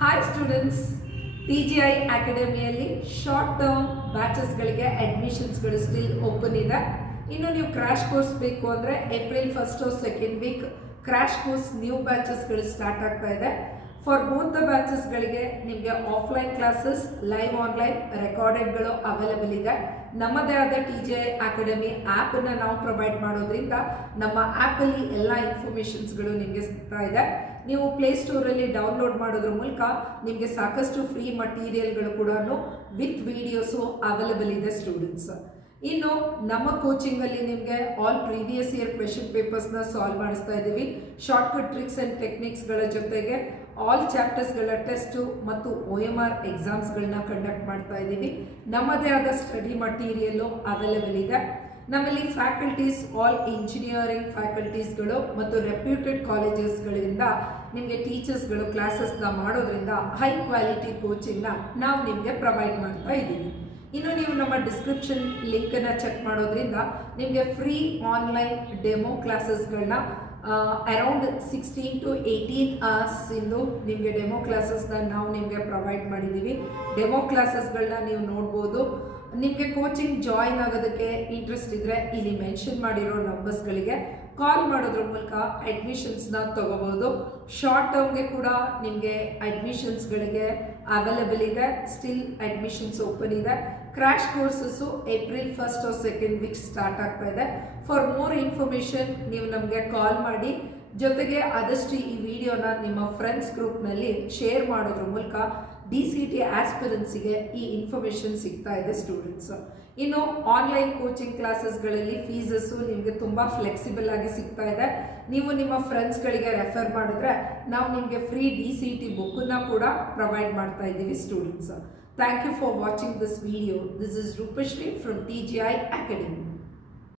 Hi students, TGI ಅಕಾಡೆಮಿಯಲ್ಲಿ short term ಬ್ಯಾಚಸ್ಗಳಿಗೆ ಅಡ್ಮಿಷನ್ಸ್ಗಳು ಸ್ಟಿಲ್ ಓಪನ್ ಇದೆ. ಇನ್ನು ನೀವು ಕ್ರ್ಯಾಶ್ ಕೋರ್ಸ್ ಬೇಕು ಅಂದರೆ April 1st second week crash course new ಬ್ಯಾಚಸ್ಗಳು ಸ್ಟಾರ್ಟ್ ಆಗ್ತಾ ಇದೆ. ಫಾರ್ ಬೋತ್ ದ ಬ್ಯಾಚಸ್ಗಳಿಗೆ ನಿಮಗೆ ಆಫ್ಲೈನ್ ಕ್ಲಾಸಸ್, ಲೈವ್ ಆನ್ಲೈನ್ ರೆಕಾರ್ಡೆಡ್ಗಳು ಅವೈಲೇಬಲ್ ಇದೆ. ನಮ್ಮದೇ ಆದ TGI ಅಕಾಡೆಮಿ ಆ್ಯಪನ್ನು ನಾವು ಪ್ರೊವೈಡ್ ಮಾಡೋದ್ರಿಂದ ನಮ್ಮ ಆ್ಯಪಲ್ಲಿ ಎಲ್ಲ ಇನ್ಫಾರ್ಮೇಷನ್ಸ್ಗಳು ನಿಮಗೆ ಸಿಗ್ತಾ ಇದೆ. ನೀವು ಪ್ಲೇಸ್ಟೋರಲ್ಲಿ ಡೌನ್ಲೋಡ್ ಮಾಡೋದ್ರ ಮೂಲಕ ನಿಮಗೆ ಸಾಕಷ್ಟು ಫ್ರೀ ಮಟೀರಿಯಲ್ಗಳು ಕೂಡ ವಿತ್ ವಿಡಿಯೋಸು ಅವೈಲೇಬಲ್ ಇದೆ ಸ್ಟೂಡೆಂಟ್ಸ್. ಇನ್ನು ನಮ್ಮ ಕೋಚಿಂಗಲ್ಲಿ ನಿಮಗೆ ಆಲ್ ಪ್ರೀವಿಯಸ್ ಇಯರ್ ಕ್ವೆಶನ್ ಪೇಪರ್ಸ್ನ ಸಾಲ್ವ್ ಮಾಡಿಸ್ತಾ ಇದ್ದೀವಿ. ಶಾರ್ಟ್ಕಟ್ ಟ್ರಿಕ್ಸ್ ಆ್ಯಂಡ್ ಟೆಕ್ನಿಕ್ಸ್ಗಳ ಜೊತೆಗೆ ಆಲ್ ಚಾಪ್ಟರ್ಸ್ಗಳ ಟೆಸ್ಟು ಮತ್ತು OMR ಎಕ್ಸಾಮ್ಸ್ಗಳನ್ನ ಕಂಡಕ್ಟ್ ಮಾಡ್ತಾ ಇದ್ದೀವಿ. ನಮ್ಮದೇ ಆದ ಸ್ಟಡಿ ಮಟೀರಿಯಲ್ಲು ಅವೈಲೇಬಲ್ ಇದೆ. ನಮ್ಮಲ್ಲಿ ಫ್ಯಾಕಲ್ಟೀಸ್ ಆಲ್ ಇಂಜಿನಿಯರಿಂಗ್ ಫ್ಯಾಕಲ್ಟೀಸ್ಗಳು ಮತ್ತು ರೆಪ್ಯೂಟೆಡ್ ಕಾಲೇಜಸ್ಗಳಿಂದ ನಿಮಗೆ ಟೀಚರ್ಸ್ಗಳು ಕ್ಲಾಸಸ್ನ ಮಾಡೋದ್ರಿಂದ ಹೈ ಕ್ವಾಲಿಟಿ ಕೋಚಿಂಗ್ನ ನಾವು ನಿಮಗೆ ಪ್ರೊವೈಡ್ ಮಾಡ್ತಾ ಇದ್ದೀವಿ. ಇನ್ನು ನೀವು ನಮ್ಮ ಡಿಸ್ಕ್ರಿಪ್ಷನ್ ಲಿಂಕನ್ನು ಚೆಕ್ ಮಾಡೋದ್ರಿಂದ ನಿಮಗೆ ಫ್ರೀ ಆನ್ಲೈನ್ ಡೆಮೋ ಕ್ಲಾಸಸ್ಗಳನ್ನ ಅರೌಂಡ್ 16 to 18 hours ಇಂದು ನಿಮಗೆ ಡೆಮೋ ಕ್ಲಾಸಸ್ನ ನಾವು ನಿಮಗೆ ಪ್ರೊವೈಡ್ ಮಾಡಿದ್ದೀವಿ. ಡೆಮೋ ಕ್ಲಾಸಸ್ಗಳನ್ನ ನೀವು ನೋಡ್ಬೋದು. ನಿಮಗೆ ಕೋಚಿಂಗ್ ಜಾಯಿನ್ ಆಗೋದಕ್ಕೆ ಇಂಟ್ರೆಸ್ಟ್ ಇದ್ದರೆ ಇಲ್ಲಿ ಮೆನ್ಷನ್ ಮಾಡಿರೋ ನಂಬರ್ಸ್ಗಳಿಗೆ ಕಾಲ್ ಮಾಡೋದ್ರ ಮೂಲಕ ಅಡ್ಮಿಷನ್ಸ್ನ ತೊಗೋಬೋದು. ಶಾರ್ಟ್ ಟರ್ಮ್ಗೆ ಕೂಡ ನಿಮಗೆ ಅಡ್ಮಿಷನ್ಸ್ಗಳಿಗೆ ಅವೈಲೇಬಲ್ ಇದೆ. ಸ್ಟಿಲ್ ಅಡ್ಮಿಷನ್ಸ್ ಓಪನ್ ಇದೆ. Crash courses April 1st second weak start ಆಗ್ತಾ ಇದೆ. ಫಾರ್ ಮೋರ್ ಇನ್ಫಾರ್ಮೇಷನ್ ನೀವು ನಮಗೆ ಕಾಲ್ ಮಾಡಿ, ಜೊತೆಗೆ ಆದಷ್ಟು ಈ ವಿಡಿಯೋನ ನಿಮ್ಮ ಫ್ರೆಂಡ್ಸ್ ಗ್ರೂಪ್ನಲ್ಲಿ ಶೇರ್ ಮಾಡೋದ್ರ ಮೂಲಕ DCT ಆಸ್ಪಿರೆನ್ಸಿಗೆ ಈ ಇನ್ಫಾರ್ಮೇಷನ್ ಸಿಗ್ತಾ ಇದೆ ಸ್ಟೂಡೆಂಟ್ಸ್. ಇನ್ನು ಆನ್ಲೈನ್ ಕೋಚಿಂಗ್ ಕ್ಲಾಸಸ್ಗಳಲ್ಲಿ ಫೀಸಸ್ಸು ನಿಮಗೆ ತುಂಬ ಫ್ಲೆಕ್ಸಿಬಲ್ ಆಗಿ ಸಿಗ್ತಾ ಇದೆ. ನೀವು ನಿಮ್ಮ ಫ್ರೆಂಡ್ಸ್ಗಳಿಗೆ ರೆಫರ್ ಮಾಡಿದ್ರೆ ನಾವು ನಿಮಗೆ ಫ್ರೀ DCT ಬುಕ್ಕನ್ನು ಕೂಡ ಪ್ರೊವೈಡ್ ಮಾಡ್ತಾ ಇದ್ದೀವಿ students. Thank you for watching this video. This is Rupashri from TGI Academy.